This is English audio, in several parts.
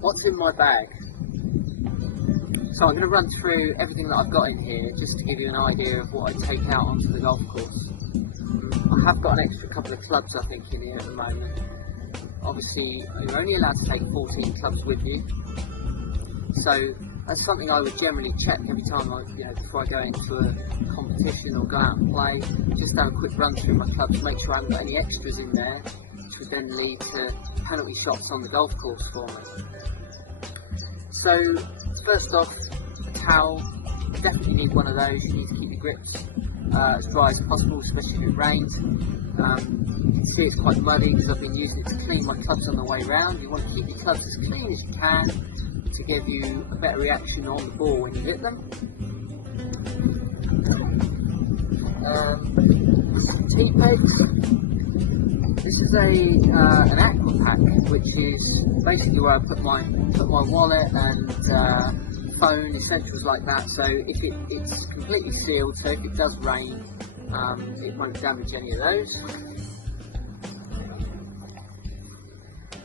what's in my bag? So I'm going to run through everything that I've got in here just to give you an idea of what I take out onto the golf course. I have got an extra couple of clubs I think in here at the moment. Obviously you're only allowed to take 14 clubs with you, so that's something I would generally check every time before I go into a competition or go out and play. Just have a quick run through my clubs, make sure I haven't got any extras in there, which would then lead to penalty shots on the golf course for me. So first off, a towel. You definitely need one of those. You need to keep your grips as dry as possible, especially if it rains. You can see it's quite muddy because I've been using it to clean my clubs on the way round. You want to keep your clubs as clean as you can to give you a better reaction on the ball when you hit them. Tee pegs. This is an aqua pack, which is basically where I put my wallet and phone, essentials like that. So if it's completely sealed, so if it does rain, it won't damage any of those.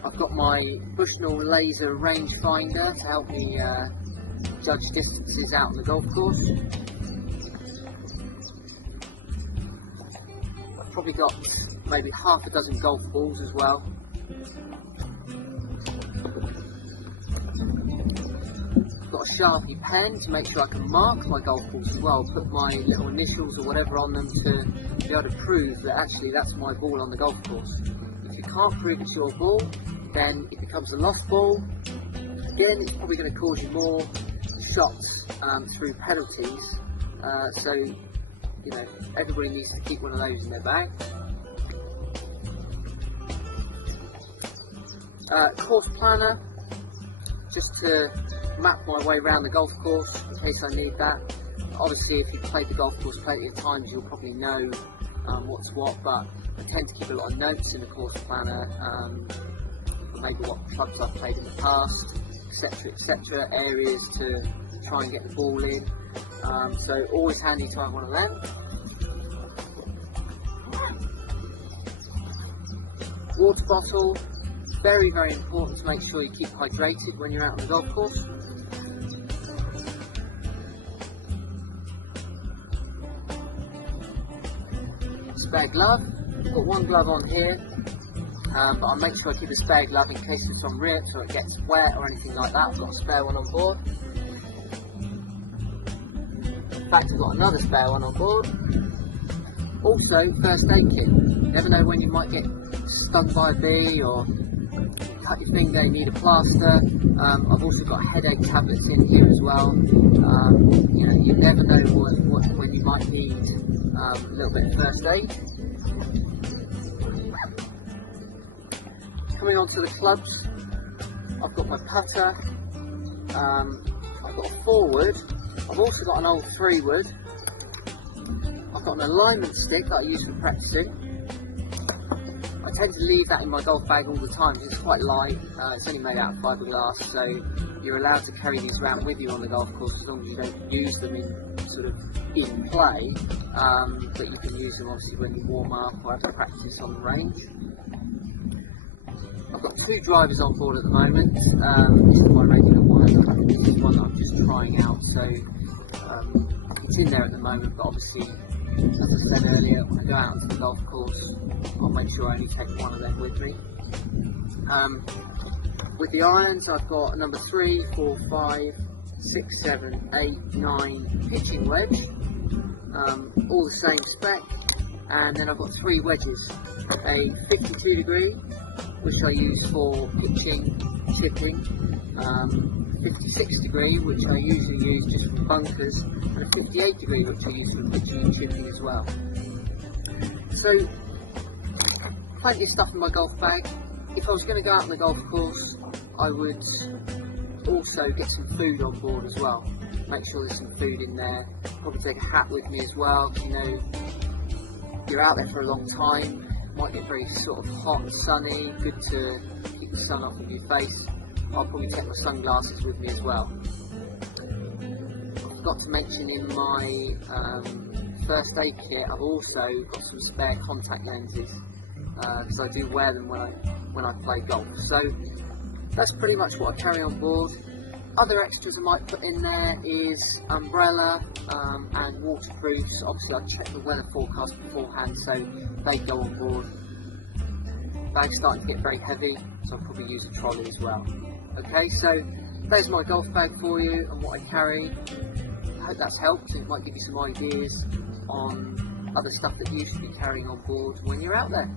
I've got my Bushnell laser rangefinder to help me judge distances out on the golf course. I've probably got maybe half a dozen golf balls as well. I've got a Sharpie pen to make sure I can mark my golf balls as well, put my little initials or whatever on them to be able to prove that actually that's my ball on the golf course. If you can't prove it's your ball, then it becomes a lost ball. Again, it's probably going to cause you more shots through penalties. So, everybody needs to keep one of those in their bag. Course planner, just to map my way around the golf course in case I need that. Obviously, if you've played the golf course plenty of times, you'll probably know what's what, but I tend to keep a lot of notes in the course planner. Maybe what clubs I've played in the past, etc., areas to try and get the ball in. So always handy to have one of them. Water bottle, very, very important to make sure you keep hydrated when you're out on the golf course. Spare glove, I've got one glove on here. But I'll make sure I keep a spare glove in case there's some rips or it gets wet or anything like that. I've got a spare one on board. In fact, I've got another spare one on board. Also, first aid kit. You never know when you might get stung by a bee or cut your finger, you need a plaster. I've also got headache tablets in here as well. You never know when you might need a little bit of first aid. Coming on to the clubs, I've got my putter, I've got a 4-wood, I've also got an old 3-wood, I've got an alignment stick that I use for practicing. I tend to leave that in my golf bag all the time because it's quite light, it's only made out of fiberglass, so you're allowed to carry these around with you on the golf course as long as you don't use them in play, but you can use them obviously when you warm up or have to practice on the range. I've got 2 drivers on board at the moment. This is my regular one. This is one that I'm just trying out, so it's in there at the moment. But obviously, as I said earlier, when I go out to the golf course, I'll make sure I only take one of them with me. With the irons, I've got a number 3, 4, 5, 6, 7, 8, 9 pitching wedge, all the same spec, and then I've got 3 wedges, a 52 degree, which I use for pitching, chipping, 56 degree, which I usually use just for bunkers, and a 58 degree, which I use for pitching and chipping as well. So, plenty of stuff in my golf bag. If I was going to go out on the golf course, I would also get some food on board as well. Make sure there's some food in there. Probably take a hat with me as well, you're out there for a long time. Might get very sort of hot and sunny, good to keep the sun off of your face. I'll probably take my sunglasses with me as well. I forgot to mention in my first aid kit, I've also got some spare contact lenses because I do wear them when I play golf. So that's pretty much what I carry on board. Other extras I might put in there is umbrella and waterproofs. Obviously I check the weather forecast beforehand, so they go on board. Bag's starting to get very heavy, so I'll probably use a trolley as well. Okay, so there's my golf bag for you and what I carry. I hope that's helped. It might give you some ideas on other stuff that you should be carrying on board when you're out there.